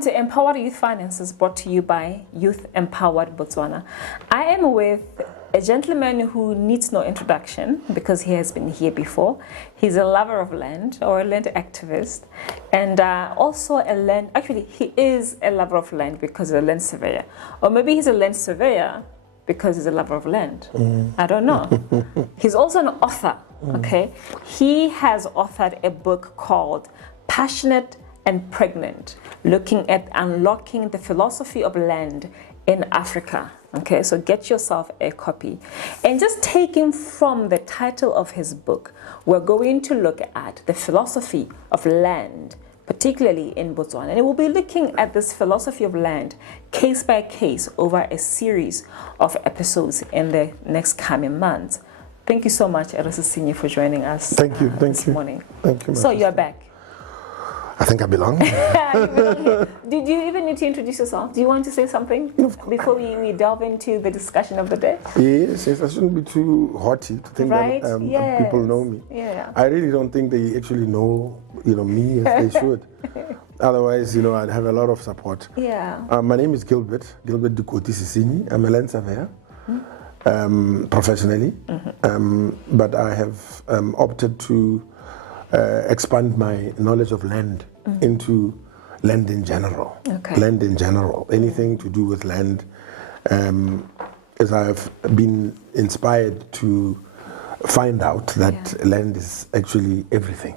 Welcome to Empowered Youth Finances, brought to you by Youth Empowered Botswana. I am with a gentleman who needs no introduction because he has been here before. He's a lover of land, or a land activist, and also he is a lover of land because he's a land surveyor. Or maybe he's a land surveyor because he's a lover of land. I don't know. He's also an author, okay? He has authored a book called Passionate and Pregnant, looking at unlocking the philosophy of land in Africa. Okay, so get yourself a copy. And just taking from the title of his book, we're going to look at the philosophy of land, particularly in Botswana. And we'll be looking at this philosophy of land case by case over a series of episodes in the next coming months. Thank you so much, Sesinyi, for joining us. Thank you. This morning. Thank you. So you're back. I think I belong. Did you even need to introduce yourself? Do you want to say something before we delve into the discussion of the day? Yes. I shouldn't be too haughty to think that people know me. Yeah. I really don't think they actually know, me as they should. Otherwise, I'd have a lot of support. Yeah. My name is Gilbert Dukoti Sesinyi. I'm a land surveyor, professionally, but I have opted to expand my knowledge of land into land in general. Okay. Land in general, anything to do with land, as I've been inspired to find out that land is actually everything.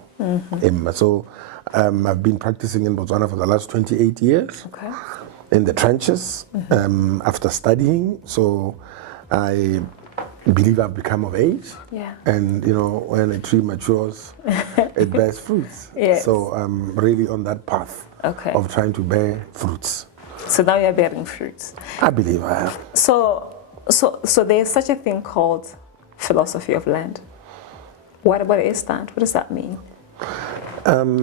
So I've been practicing in Botswana for the last 28 years, in the trenches, after studying. So I believe I've become of age, and when a tree matures, it bears fruits. Yes. So I'm really on that path of trying to bear fruits. So now you're bearing fruits. I believe I am. So there's such a thing called philosophy of land. What is that? What does that mean?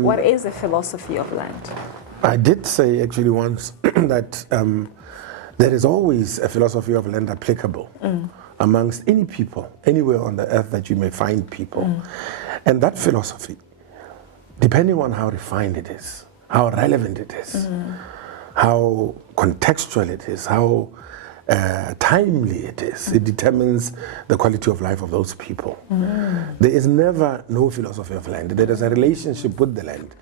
What is the philosophy of land? I did say actually once that there is always a philosophy of land applicable amongst any people, anywhere on the earth that you may find people. And that philosophy, depending on how refined it is, how relevant it is, how contextual it is, how timely it is, it determines the quality of life of those people. There is never no philosophy of land. There is a relationship with the land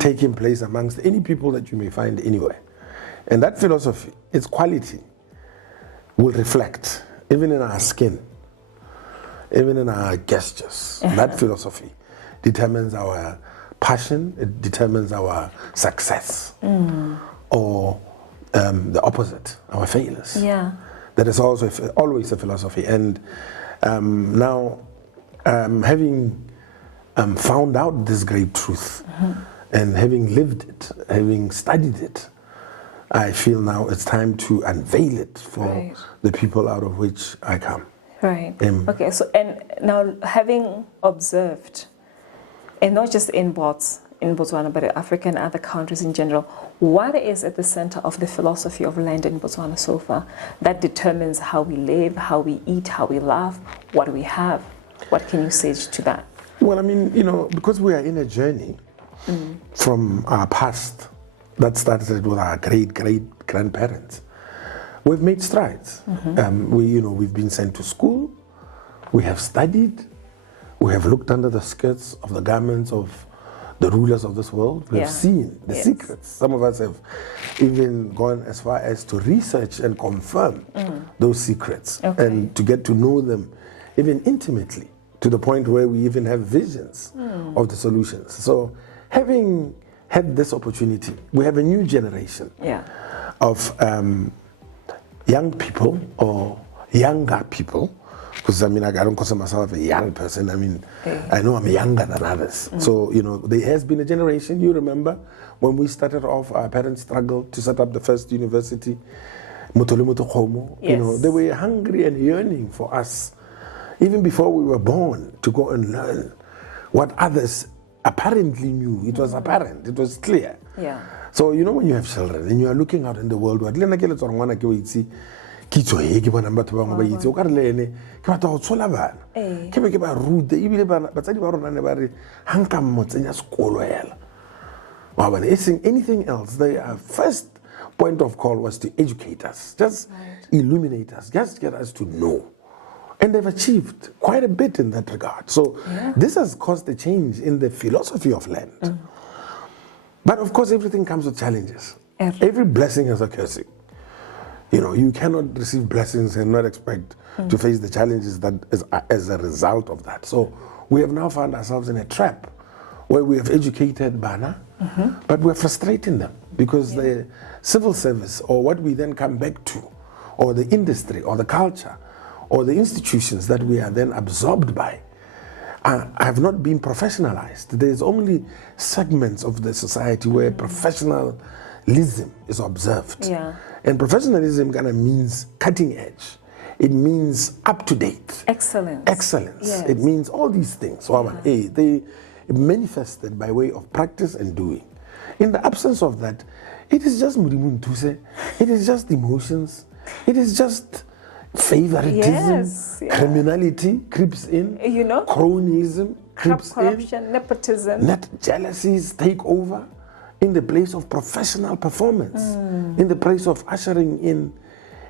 taking place amongst any people that you may find anywhere. And that philosophy, its quality, will reflect even in our skin, even in our gestures. That philosophy determines our passion, it determines our success, or the opposite, our failures. That is also always a philosophy. And now, having found out this great truth, and having lived it, having studied it, I feel now it's time to unveil it for the people out of which I come. Right. Okay, so and now having observed, and not just in Botswana, but in Africa and other countries in general, what is at the center of the philosophy of land in Botswana so far that determines how we live, how we eat, how we laugh, what we have? What can you say to that? Well, I mean, because we are in a journey from our past, that started with our great-great-grandparents. We've made strides. We've been sent to school, we have studied, we have looked under the skirts of the garments of the rulers of this world. We have seen the secrets. Some of us have even gone as far as to research and confirm those secrets and to get to know them even intimately, to the point where we even have visions of the solutions. So having had this opportunity, we have a new generation of young people or younger people, because I don't consider myself a young person. I know I'm younger than others. So, there has been a generation, you remember, when we started off, our parents struggled to set up the first university, Motolimuto Khomo. They were hungry and yearning for us, even before we were born, to go and learn what others apparently knew. It was apparent, it was clear. So when you have children and you are looking out in the world, kitso e ke bona batho bangwe ba itse o ka re le ene ke batla go tshola bana ke be ke ba rute ebile batsadi ba rona ne ba re ha nka mmotsenya sekolo hela Anything else, their first point of call was to educate us, just illuminate us, just get us to know. And they've achieved quite a bit in that regard. So this has caused a change in the philosophy of land. But of course, everything comes with challenges. Every blessing has a cursing. You cannot receive blessings and not expect to face the challenges that is as a result of that. So we have now found ourselves in a trap where we have educated Bana, but we're frustrating them because the civil service, or what we then come back to, or the industry, or the culture, or the institutions that we are then absorbed by, have not been professionalized. There's only segments of the society where professionalism is observed. And professionalism kind of means cutting edge. It means up to date. Excellence. Yes. It means all these things. They manifested by way of practice and doing. In the absence of that, it is just murimuntuse. It is just emotions. It is just favoritism. Criminality creeps in. Cronyism creeps corruption, in. nepotism. Jealousies take over in the place of professional performance, in the place of ushering in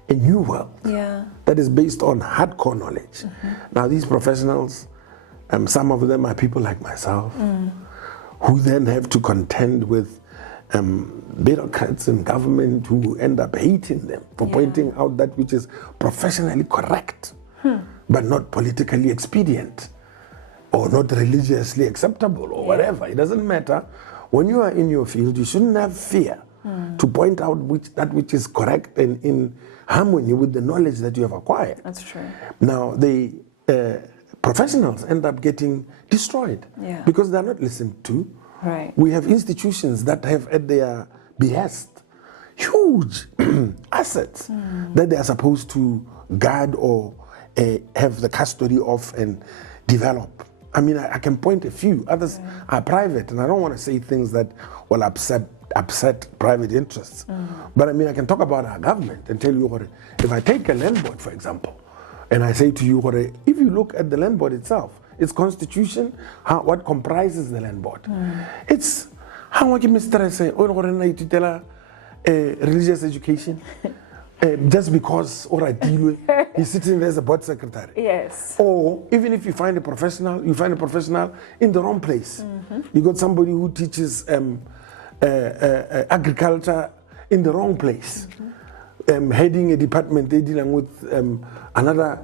a new world that is based on hardcore knowledge. Now, these professionals, some of them are people like myself, who then have to contend with bureaucrats in government who end up hating them for pointing out that which is professionally correct, but not politically expedient, or not religiously acceptable, or whatever. It doesn't matter. When you are in your field, you shouldn't have fear to point out that which is correct and in harmony with the knowledge that you have acquired. That's true. Now, the professionals end up getting destroyed because they're not listened to. We have institutions that have at their behest huge assets that they are supposed to guard or have the custody of and develop. I mean, I can point a few. Others are private, and I don't want to say things that will upset private interests. But I mean, I can talk about our government and tell you, if I take a land board, for example, and I say to you, if you look at the land board itself, its constitution, what comprises the land board, it's how much Mr. say, religious education. Just because he's sitting there as a board secretary. Yes. Or even if you find a professional, you find a professional in the wrong place. You got somebody who teaches agriculture in the wrong place. Heading a department, they're dealing with another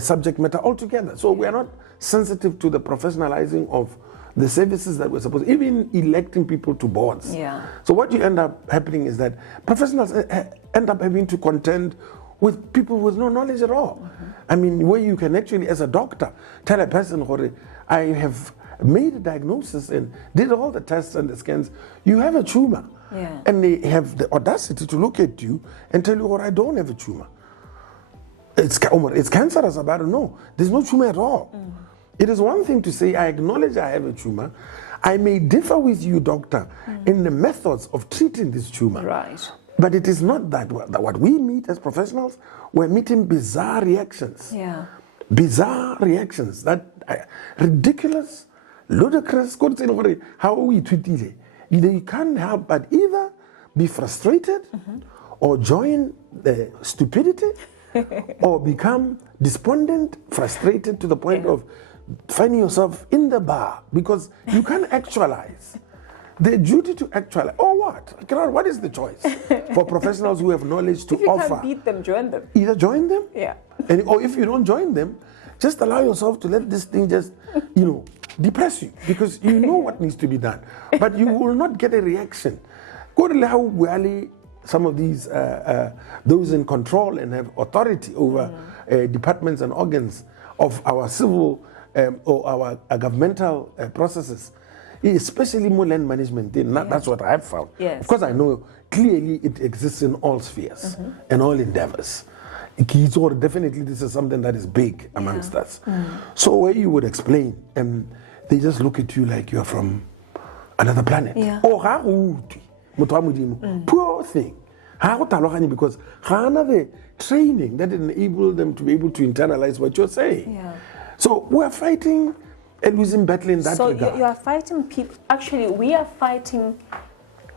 subject matter altogether. So we are not sensitive to the professionalizing of the services that we're supposed, even electing people to boards. So what you end up happening is that professionals end up having to contend with people with no knowledge at all. I mean, where you can actually, as a doctor, tell a person, I have made a diagnosis and did all the tests and the scans, you have a tumor. And they have the audacity to look at you and tell you, I don't have a tumor. It's cancerous, but no, there's no tumor at all. It is one thing to say, I acknowledge I have a tumor. I may differ with you, doctor, in the methods of treating this tumor. But it is not that what we meet as professionals, we're meeting bizarre reactions. Bizarre reactions, that ridiculous, ludicrous. How we treat it. You can't help but either be frustrated or join the stupidity or become despondent, frustrated to the point of finding yourself in the bar because you can't actualize. The duty to actualize, or what? What is the choice for professionals who have knowledge to offer? If you can't beat them, join them. Either join them, or if you don't join them, just allow yourself to let this thing just, depress you because you know what needs to be done, but you will not get a reaction. Go to how some of these those in control and have authority over departments and organs of our civil or our governmental processes, especially more land management. That's what I have found. Of course, I know clearly it exists in all spheres and all endeavors. Definitely, this is something that is big amongst us. So where you would explain, and they just look at you like you're from another planet. Poor thing. Because the training that enables them to be able to internalize what you're saying. So we're fighting a losing battle in that regard. So you are fighting people. Actually, we are fighting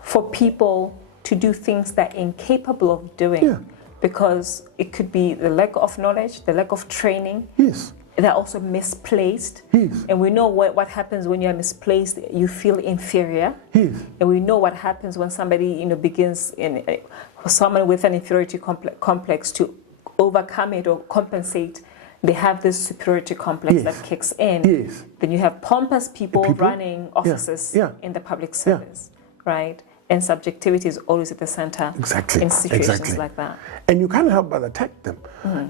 for people to do things they're incapable of doing. Yeah. Because it could be the lack of knowledge, the lack of training. Yes. They're also misplaced. Yes. And we know what happens when you're misplaced. You feel inferior. Yes. And we know what happens when somebody begins for someone with an inferiority complex to overcome it or compensate. They have this superiority complex that kicks in. Yes. Then you have pompous people running offices in the public service, right? And subjectivity is always at the center in situations like that. And you can't help but attack them.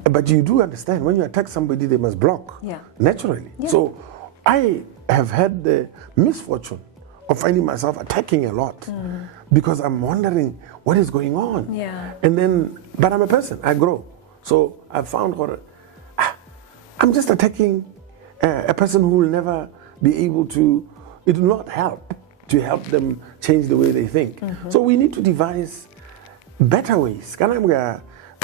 But you do understand, when you attack somebody, they must block, naturally. Yeah. So I have had the misfortune of finding myself attacking a lot because I'm wondering what is going on. Yeah. And then, but I'm a person, I grow. So I found I'm just attacking a person who will never be able to, it will not help to help them change the way they think. So we need to devise better ways. We are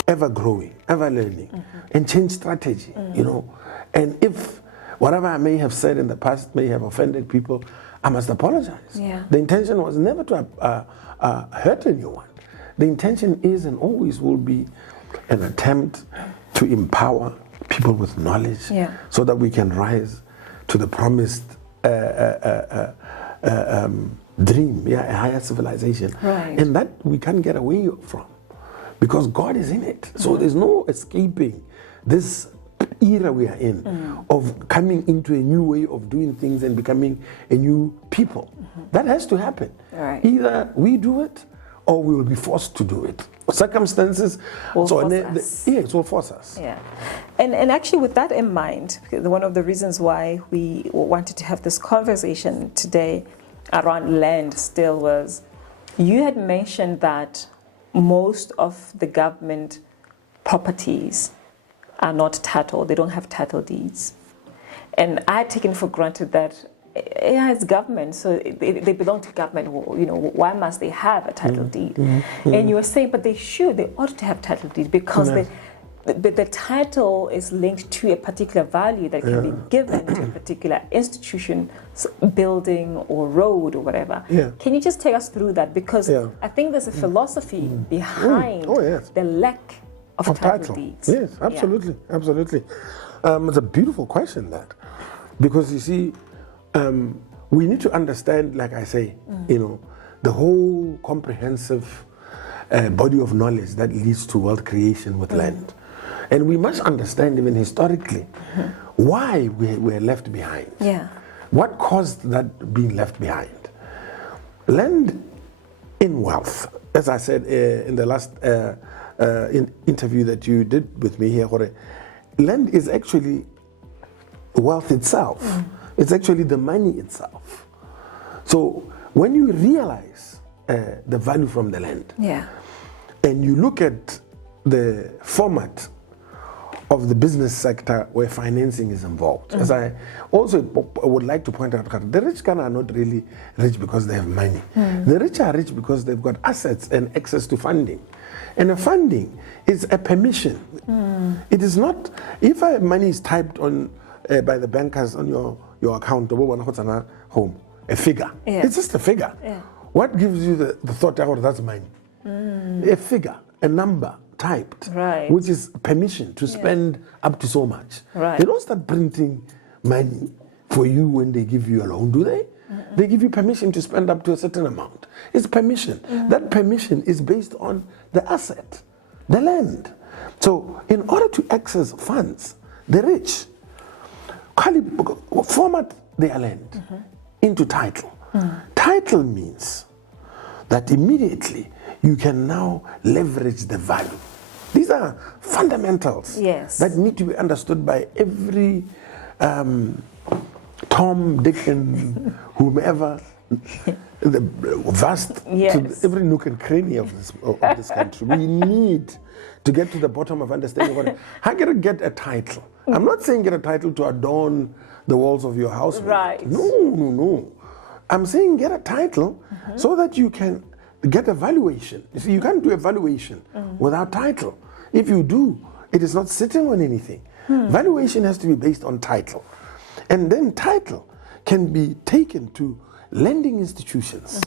ever growing, ever learning, and change strategy, And if whatever I may have said in the past may have offended people, I must apologize. Yeah. The intention was never to hurt anyone. The intention is and always will be an attempt to empower people with knowledge so that we can rise to the promised dream, a higher civilization. Right. And that we can't get away from because God is in it. So there's no escaping this era we are in of coming into a new way of doing things and becoming a new people. That has to happen. Right. Either we do it or we will be forced to do it. Circumstances will force us. It will force us. Yeah. And actually with that in mind, one of the reasons why we wanted to have this conversation today around land still was you had mentioned that most of the government properties are not titled. They don't have title deeds. And I had taken for granted that it's government, so they belong to government. Why must they have a title deed? And you were saying, but they ought to have title deed because the title is linked to a particular value that can be given to a particular institution, building or road or whatever. Yeah. Can you just take us through that? Because I think there's a philosophy behind the lack of title deeds. Yes, absolutely, absolutely. It's a beautiful question, that, because you see, we need to understand, like I say, the whole comprehensive body of knowledge that leads to wealth creation with land. And we must understand, even historically, why we were left behind. Yeah. What caused that being left behind? Land in wealth, as I said in the last interview that you did with me here, land is actually wealth itself. It's actually the money itself. So when you realize the value from the land, and you look at the format of the business sector where financing is involved, as I also would like to point out, the rich are not really rich because they have money. The rich are rich because they've got assets and access to funding. And a funding is a permission. It is not, if money is typed on by the bankers on your account, home, a figure. It's just a figure. What gives you the thought, that's money? A figure, a number typed, which is permission to spend up to so much. They don't start printing money for you when they give you a loan, do they? They give you permission to spend up to a certain amount. It's permission. That permission is based on the asset, the land. So in order to access funds, the rich format their land into title. Title means that immediately you can now leverage the value. These are fundamentals that need to be understood by every Tom, Dick, and whomever, the vast, to every nook and cranny of this country. We need to get to the bottom of understanding what. How can I get a title? I'm not saying get a title to adorn the walls of your house. No. I'm saying get a title so that you can get a valuation. You see, you can't do a valuation without title. If you do, it is not sitting on anything. Valuation has to be based on title. And then title can be taken to lending institutions.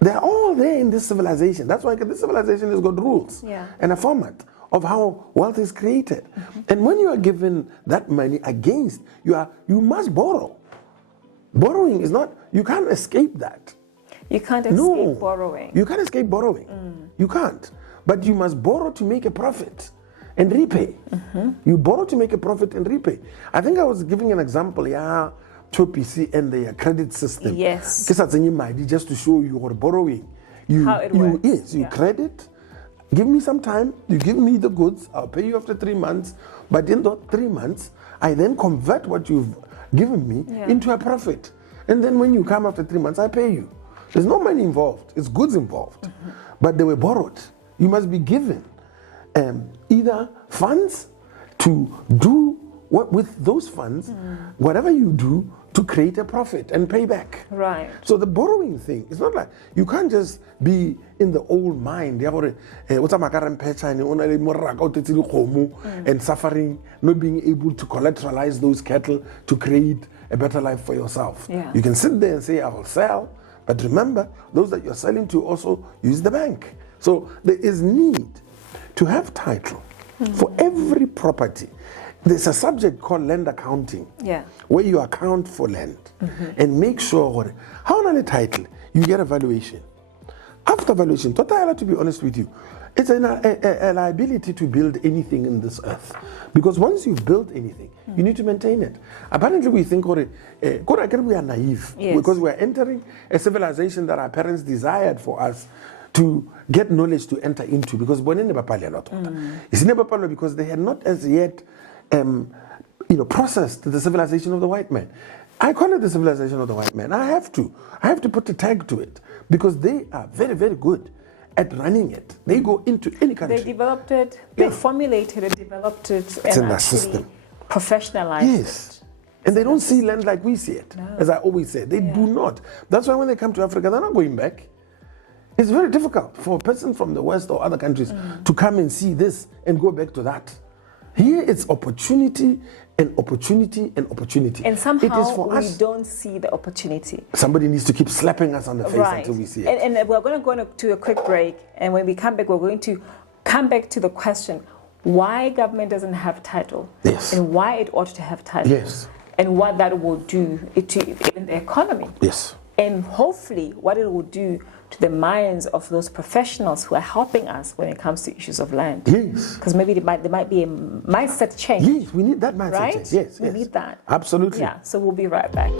They're all there in this civilization. That's why this civilization has got rules and a format of how wealth is created. And when you are given that money against, you must borrow. Borrowing is not, you can't escape that. You can't escape borrowing. You can't escape borrowing. You can't. But you must borrow to make a profit and repay. You borrow to make a profit and repay. I think I was giving an example, to PC and the credit system. Yes. Just to show you what borrowing. How it works. Yes, you credit, give me some time, you give me the goods, I'll pay you after 3 months. But in those 3 months, I then convert what you've given me into a profit. And then when you come after 3 months, I pay you. There's no money involved, it's goods involved. But they were borrowed. You must be given either funds to do what with those funds, whatever you do to create a profit and pay back. Right. So the borrowing thing, it's not like you can't just be in the old mind and suffering, not being able to collateralize those cattle to create a better life for yourself. You can sit there and say, I will sell, but remember, those that you're selling to also use the bank. So there is need to have title for every property. There's a subject called land accounting, where you account for land and make sure how on a title you get a valuation. After valuation, to be honest with you, it's a liability to build anything in this earth, because once you've built anything, you need to maintain it. Apparently, we think we are naive because we are entering a civilization that our parents desired for us to get knowledge to enter into, because because they had not as yet processed the civilization of the white man. I call it the civilization of the white man. I have to put a tag to it, because they are very, very good at running it. They go into any country. They developed it, they formulated it, developed it, it's in their system. Professionalized it. And they don't see land like we see it, as I always say. They do not. That's why when they come to Africa, they're not going back. It's very difficult for a person from the West or other countries to come and see this and go back to that. Here it's opportunity and opportunity and opportunity. And somehow it is for us. We don't see the opportunity. Somebody needs to keep slapping us on the face until we see it. And we're going to go to a quick break. And when we come back, we're going to come back to the question, why government doesn't have title. Yes. And why it ought to have title. Yes. And what that will do to even the economy. Yes. And hopefully what it will do to the minds of those professionals who are helping us when it comes to issues of land. Yes. Because maybe there might be a mindset change. Yes, we need that mindset change. Yes, we need that. Absolutely. Yeah, so we'll be right back.